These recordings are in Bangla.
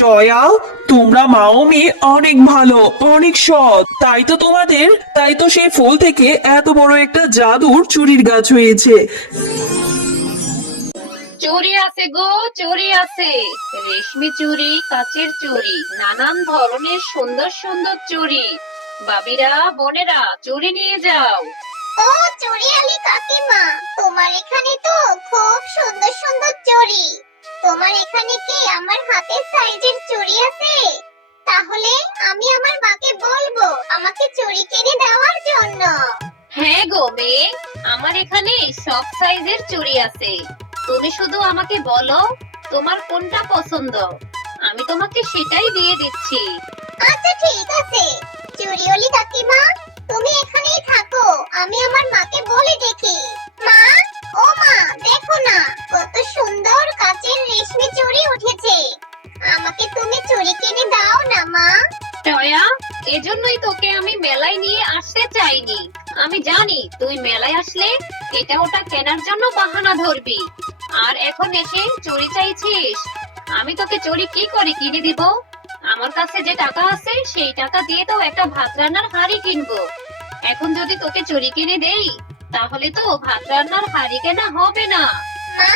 জয়া, তোমরা মা ও মেয়ে অনেক ভালো, অনেক সৎ। তাই তো সেই ফুল থেকে এত বড় একটা জাদুর চুড়ির গাছ হয়েছে। চুড়ি আছে গো, চুড়ি আছে। রেশমি চুড়ি, কাচের চুড়ি, নানান ধরনের সুন্দর সুন্দর চুড়ি। বাবিরা, বোনেরা, চুড়ি নিয়ে যাও। ও চুড়িয়ালি কাকিমা, তোমার এখানে তো খুব সুন্দর সুন্দর চুড়ি। তোমার এখানে কি আমার হাতের সাইজের চুড়ি আছে? তাহলে আমি আমার মাকে বলবো আমাকে চুড়ি কিনে দেওয়ার জন্য। হ্যাঁ গো মেয়ে, আমার এখানে সব সাইজের চুড়ি আছে। তুমি শুধু আমাকে বলো তোমার কোনটা পছন্দ, আমি তোমাকে সেটাই দিয়ে দিচ্ছি। আচ্ছা ঠিক আছে, চুড়িয়ালি কাকিমা তুমি এখানেই থাকো, আমি আমার মাকে বলে দেখি। মা, ও মা, দেখো না কত সুন্দর কাচের রেশমি চুড়ি উঠেছে। আমাকে তুমি চুড়ি কিনে দাও না মা। জয়া, এজন্যই তোকে আমি মেলায় নিয়ে আসতে চাইনি। আমি জানি তুই মেলায় আসলে এটা ওটা কেনার জন্য বাহানা ধরবি, আর এখন এসে চুড়ি চাইছিস। আমি তোকে চুড়ি কি করে কিনে দিব? আমার কাছে যে টাকা আছে সেই টাকা দিয়ে তো একটা ভাত রান্নার হাঁড়ি কিনবো। এখন যদি তোকে চুড়ি কিনে দেই, তাহলে তো ভাত রান্নার হাঁড়ি কেনা হবে না। মা,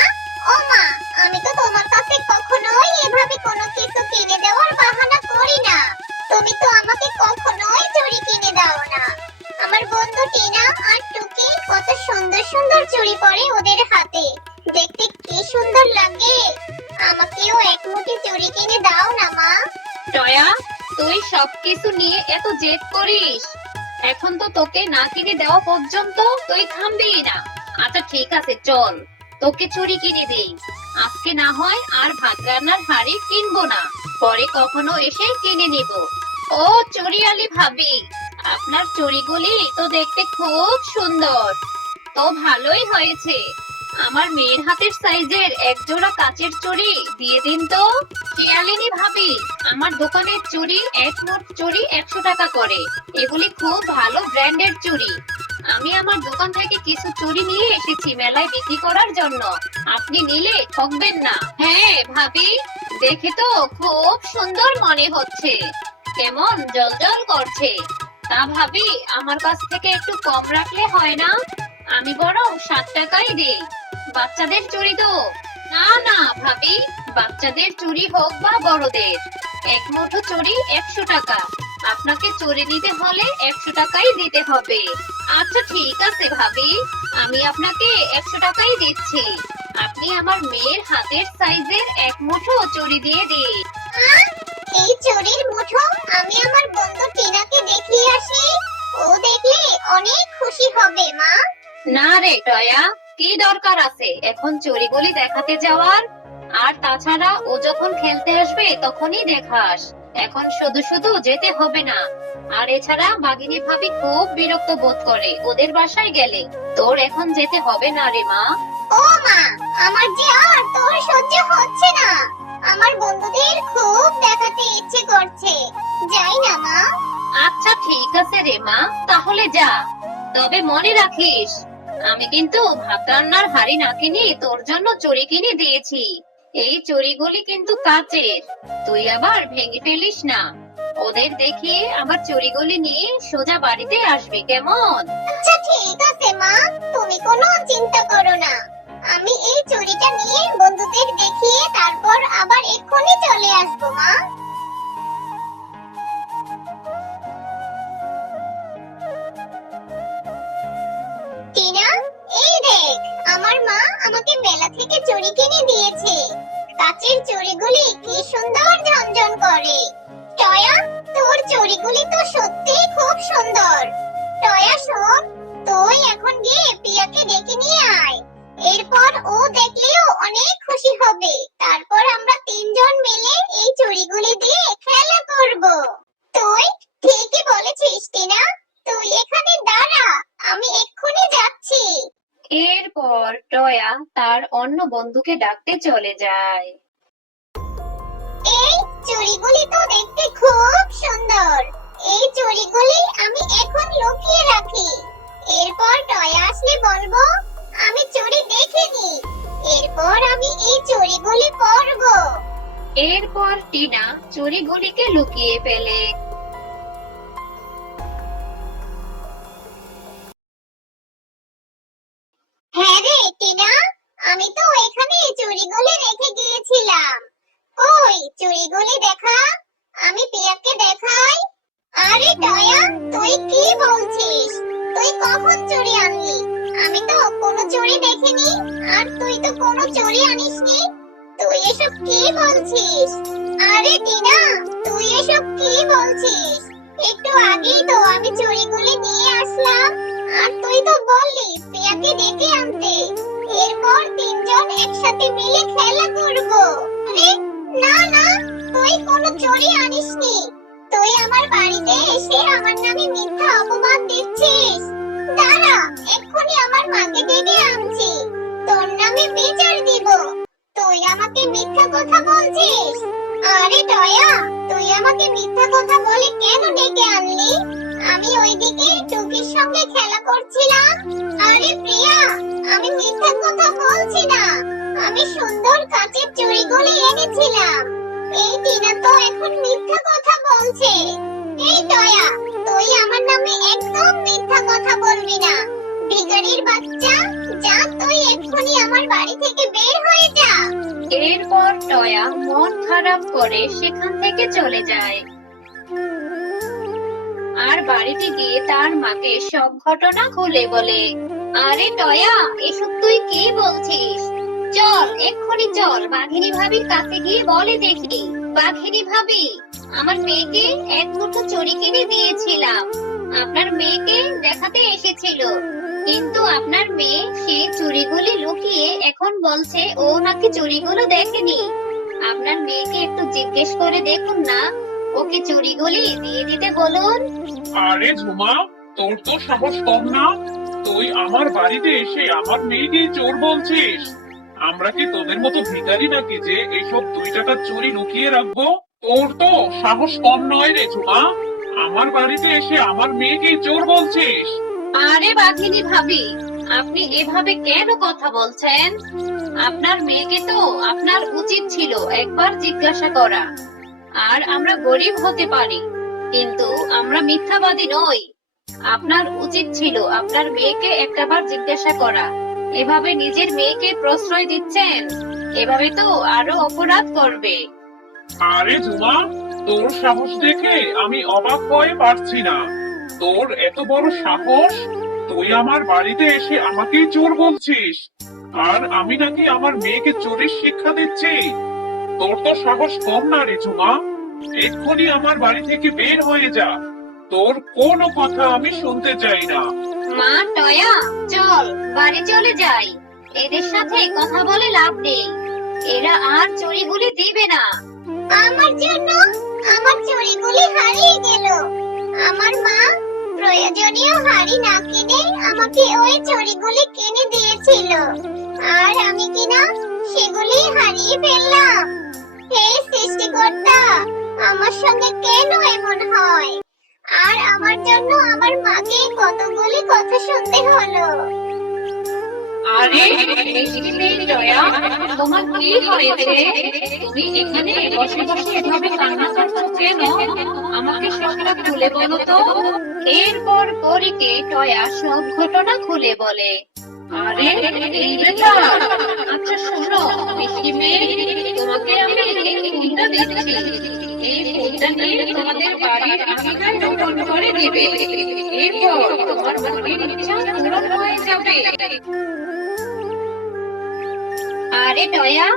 ও মা, আমি তো তোমার কাছে কখনোই এভাবে কোনো কিছু কিনে দেওয়ার বাহানা করি না। তুমি তো আমাকে কখনোই চুড়ি কিনে দাও না। আমার বন্ধু টিনা আর টুকি কত সুন্দর সুন্দর চুড়ি পরে ওদের হাতে, দেখতে কি সুন্দর লাগে। আমাকেও এক মুঠি চুড়ি কিনে দাও না মা। জয়া, তুই সবকিছু নিয়ে এত জেদ করিস, এখন তো তোকে না কিনে দেওয়া পর্যন্ত তুই থামবি না। আচ্ছা ঠিক আছে, চল তোকে চুড়ি কিনে দেই। আজকে না হয় আর ভাত রান্নার হাঁড়ি কিনবো না, পরে কখনো এসে কিনে নিব। ও চুড়িয়ালি ভাবি, আপনার চুড়িগুলি তো দেখতে খুব সুন্দর। তো ভালোই হয়েছে, আমার মেয়ের হাতের সাইজের এক জোড়া কাচের চুড়ি দিয়ে দিন তো। শিয়ালিনী ভাবি, আমার দোকানের চুড়ি এক মোট চুড়ি 100 টাকা করে। এগুলি খুব ভালো ব্র্যান্ডের চুড়ি। আমি আমার দোকান থেকে কিছু চুড়ি নিয়ে এসেছি মেলায় বিক্রি করার জন্য। আপনি নিলে ঠকবেন না। হ্যাঁ ভাবি, দেখে তো খুব সুন্দর মনে হচ্ছে, কেমন জলজল করছে। তা ভাবি, আমার কাছ থেকে একটু কম রাখলে হয় না? আমি বরং 7 টাকাই দেই। বাচ্চাদের চুড়ি তো। না না ভাবি, বাচ্চাদের চুড়ি হোক বা বড়দের, এক মুঠো চুড়ি 100 টাকা। আপনাকে চুড়ি নিতে হলে 100 টাকাই দিতে হবে। আচ্ছা ঠিক আছে ভাবি, আমি আপনাকে 100 টাকাই দিচ্ছি। আপনি আমার মেয়ের হাতের সাইজের এক মুঠো চুড়ি দিয়ে দিন। আহ, এই চুড়ির মুঠো আমি আমার বন্ধু টিনাকে দেখিয়ে আসি, ও দেখলে অনেক খুশি হবে মা। না রে টয়া, কি দরকার আছে এখন চুড়িগুলি দেখাতে যাওয়ার? আর তাছাড়া ও যখন খেলতে আসবে তখনই দেখাস, এখন শুধু শুধু যেতে হবে না। আর এছাড়া বাঘিনী ভাবি খুব বিরক্ত বোধ করে ওদের বাসায় গেলে। তোর এখন যেতে হবে না রে মা। ও মা, আমার যে আর তোর সহ্য হচ্ছে না। আমার বন্ধুদের খুব দেখাতে ইচ্ছে করছে, যাই না মা। আচ্ছা ঠিক আছে রে মা, তাহলে যা। তবে মনে রাখিস, আমি কিন্তু ভাত রান্নার হাঁড়ি না কিনে তোর জন্য চুড়ি কিনে দিয়েছি। এই চুড়িগুলি কিন্তু কাচের, তুই আবার ভেঙে ফেলিস না। ওদের দেখিয়ে আমার চুড়িগুলি নিয়ে সোজা বাড়িতে আসবি, কেমন? আচ্ছা ঠিক আছে মা, তুমি কোনো চিন্তা করো না। আমি এই চুড়িটা নিয়ে বন্ধুদের দেখিয়ে তারপর আবার এক্ষুনি চলে আসবো মা। টিনা, এই দেখ, আমার মা আমাকে মেলা থেকে চুড়ি কিনে দিয়েছে। কাচের চুড়িগুলি কি সুন্দর ঝনঝন করে। টয়া, তোর চুড়িগুলি তো সত্যিই খুব সুন্দর। টয়া শোন, তুই এখন গিয়ে পিয়াকে ডেকে নিয়ে আয়। এরপর ও দেখলেও অনেক খুশি হবে। তারপর আমরা তিনজন মিলে এই চুড়িগুলি দিয়ে খেলা করব। তুই ঠিকই বলেছিস টিনা, তুই এখানে দাঁড়া, আমি এক্ষুনি যাচ্ছি। এরপর টয়া তার অন্য বন্ধুকে ডাকতে চলে যায়। এই চুড়িগুলি তো দেখতে খুব সুন্দর। এই চুড়িগুলি আমি এখন লুকিয়ে রাখি। এরপর টয়া আসলে বলবো আমি চুড়ি দেখিনি। এরপর আমি এই চুড়িগুলি পরবো। এরপর টিনা চুড়িগুলিকে লুকিয়ে ফেলে। হ্যাঁ রে টিনা, আমি তো এখানে চুড়িগুলি রেখে গিয়েছিলাম। কই চুড়িগুলি দেখা, আমি পিয়াকে দেখাই। আরে টয়া, তুই কি বলছিস? তুই কখন চুড়ি আনলি? আমি তো কোনো চুড়ি দেখিনি, আর তুই তো কোনো চুড়ি আনিসনি। তুই এসব কি বলছিস? আরে টিনা, তুই এসব কি বলছিস? একটু আগেই তো আমি চুড়িগুলি নিয়ে আসলাম, আর তুই তো বললি প্রিয়াকে ডেকে আনতে। এরপর তিনজন একসাথে মিলে খেলা করব। আরে না না, তুই কোনো চুড়ি আনিসনি। তুই আমার বাড়িতে এসে আমার নামে মিথ্যা অপবাদ দিচ্ছিস। দাঁড়া, এক্ষুনি আমার মাকে ডেকে আনছি, তোর নামে বিচার দিব। তুই আমাকে মিথ্যা কথা বলছিস। আরে টয়া, তুই আমাকে মিথ্যা কথা বলে কেন ডেকে আনলি? আমি ওইদিকে টুকির সঙ্গে খেলা করছিলাম। আরে প্রিয়া, আমি মিথ্যা কথা বলছি না, আমি সুন্দর কাচের চুড়িগুলি এনেছিলাম। এই টিনা তো এখন মিথ্যা কথা বলছে। এই টয়া, তুই আমার নামে একদম মিথ্যা কথা বলবি না। ভিখারির বাচ্চা, যা তুই এক্ষুনি আমার বাড়ি থেকে বের হয়ে যা। এরপর টয়া মন খারাপ করে সেখান থেকে চলে যায়। আর বাড়িতে গিয়ে তার মাকে সব ঘটনা খুলে বলে। আরে টয়া, এসব তুই কি বলছিস? চল এক্ষুনি চল, বাঘিনী ভাবির কাছে গিয়ে বলে দেখি। বাঘিনী ভাবি, আমার মেয়েকে এক মুঠো চুড়ি কিনে দিয়েছিলাম, আপনার মেয়েকে দেখাতে এসেছিল, কিন্তু আপনার মেয়ে সেই চুড়িগুলি লুকিয়ে এখন বলছে ও নাকি চুড়িগুলো দেখেনি। আপনার মেয়েকে একটু জিজ্ঞেস করে দেখুন না, ওকে চুড়িগুলি দিয়ে দিতে বলুন। আরে ঝুমা, তোর তো সাহস কম না? তুই আমার বাড়িতে এসে আমার মেয়েকে চোর বলছিস? আমরা কি তোদের মতো ভিখারি নাকি যে এইসব 2 টাকার চুরি লুকিয়ে রাখবো? তোর তো সাহস কম নয় রে ঝুমা, আমার বাড়িতে এসে আমার মেয়েকে চোর বলছিস? আরে বাঘিনী ভাবি, আপনি এভাবে কেন কথা বলছেন? আপনার মেয়েকে তো আপনার উচিত ছিল একবার জিজ্ঞাসা করা। আর আমরা গরিব হতে পারি, কিন্তু আমরা মিথ্যাবাদী নই। আপনার উচিত ছিল আপনার মেয়েকে একটাবার জিজ্ঞাসা করা। এভাবে নিজের মেয়েকে প্রশ্রয় দিচ্ছেন, এভাবে তো আরো অপরাধ করবে। আরে ঝুমা, তোর সাহস দেখে আমি অবাক হয়ে পারছি না। তোর এত বড় সাহস, তুই আমার বাড়িতে এসে আমাকে চোর বলছিস, আর আমি নাকি আমার মেয়েকে চোরের শিক্ষা দিচ্ছি? তোর তো সাহস কম না রে ঝুমা, এক্ষুনি আমার বাড়ি থেকে বের হয়ে যা। তোর কোনো কথা আমি শুনতে চাই না। মা টয়া, চল বাড়ি চলে যাই, এদের সাথে কথা বলে লাভ নেই, এরা আর চুরিগুলি দিবে না। আমার জন্য আমার চুড়িগুলি হারিয়ে গেল। আমার মা প্রয়োজনীয় হাড়ি না কিনে আমাকে ওই চুড়িগুলি কিনে দিয়েছিল, আর আমি কিনা সেগুলি হারিয়ে ফেললাম। হে সৃষ্টিকর্তা, আমার সঙ্গে কেন এমন হয়? আর আমার জন্য আমার মাকে কতগুলি কথা শুনতে হলো। আরে টয়া, তোমার কি হয়েছে? তুমি এখানে বসে বসে এভাবে কান্না করছো কেন? আমাকে সবটা খুলে বলো তো। এরপর পরীকে টয়া সব ঘটনা খুলে বলে। আরে এই ব্যাপার, আচ্ছা শোনো মিষ্টি মেয়ে, তোমাকে আমি এই ফুলটা দিচ্ছি। এই ফুলটা নিয়ে তোমাদের বাড়ির আঙিনায় রোপণ করে দিবে, এরপর তোমার মনের ইচ্ছা পূরণ হয়ে যাবে। আরে টয়া,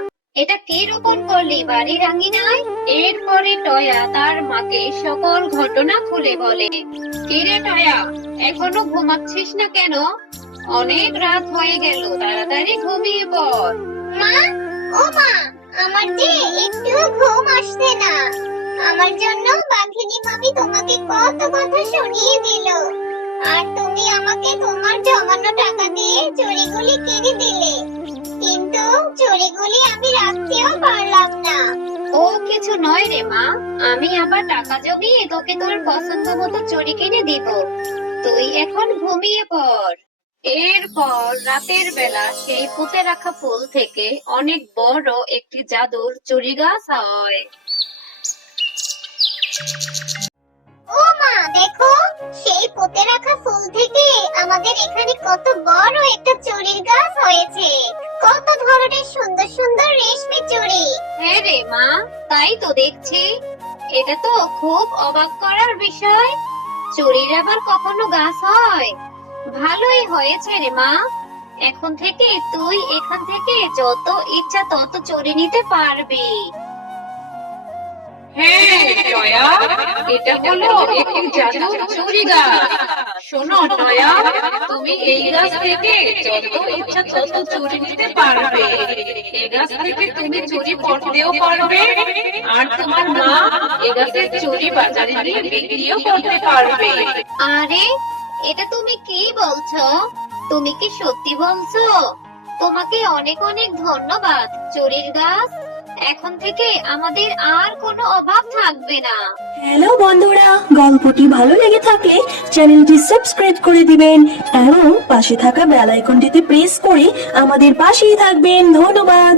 এটা কে রোপণ করলি বাড়ির আঙিনায়? এরপরে টয়া তার মাকে সকল ঘটনা খুলে বলে। কিরে টয়া, এখনো ঘুমাচ্ছিস না কেন? অনেক রাত হয়ে গেল, তাড়াতাড়ি ঘুমিয়ে পড়। মা, ও মা, আমার যে একটু ঘুম আসছে না। আমার জন্য বাঘিনী মামি তোমাকে কত কথা শুনিয়ে দিল, আর তুমি আমাকে তোমার জমানো টাকা দিয়ে চুড়িগুলি কিনে দিলে, কিন্তু চুড়িগুলি আমি রাখতেও পারলাম না। ও কিছু নয় রে মা, আমি আবার টাকা জমিয়ে তোকে তোর পছন্দ মতো চুড়ি কিনে দিব। তুই এখন ঘুমিয়ে পড়। এরপর রাতের বেলা সেই পুঁতে রাখা ফুল থেকে অনেক বড় একটি জাদুর চুরি গাছ হয়। ও মা, দেখো, সেই পুঁতে রাখা ফুল থেকে আমাদের এখানে কত বড় একটা চুড়ির গাছ হয়েছে। কত ধরনের সুন্দর সুন্দর রেশমি চুড়ি। হ্যাঁ রে মা, তাই তো দেখছি। এটা তো খুব অবাক করার বিষয়। চুরির আবার কখনো গাছ হয়? ভালোই হয়েছে রে মা। এখন থেকে তুই এখান থেকে যত ইচ্ছা তত চুরি নিতে পারবি। হ্যাঁ টয়া, এটা হলো একটি জাদুর চুরি গাছ। শোনো টয়া, তুমি এই গাছ থেকে যত ইচ্ছা তত চুরি নিতে পারবে। এই গাছ থেকে তুমি চুরি করতেও পারবে, আর তোমার মা এই গাছের চুরি বাজারে নিয়ে বিক্রিও করতে পারবে। আরে, এটা তুমি কি বলছো? তুমি কি সত্যি বলছো? তোমাকে অনেক অনেক ধন্যবাদ চুরির গাছ। এখন থেকে আমাদের আর কোনো অভাব থাকবে না। হ্যালো বন্ধুরা, গল্পটি ভালো লেগে থাকলে চ্যানেলটি সাবস্ক্রাইব করে দিবেন এবং পাশে থাকা বেল আইকনটিতে প্রেস করে আমাদের পাশেই থাকবেন। ধন্যবাদ।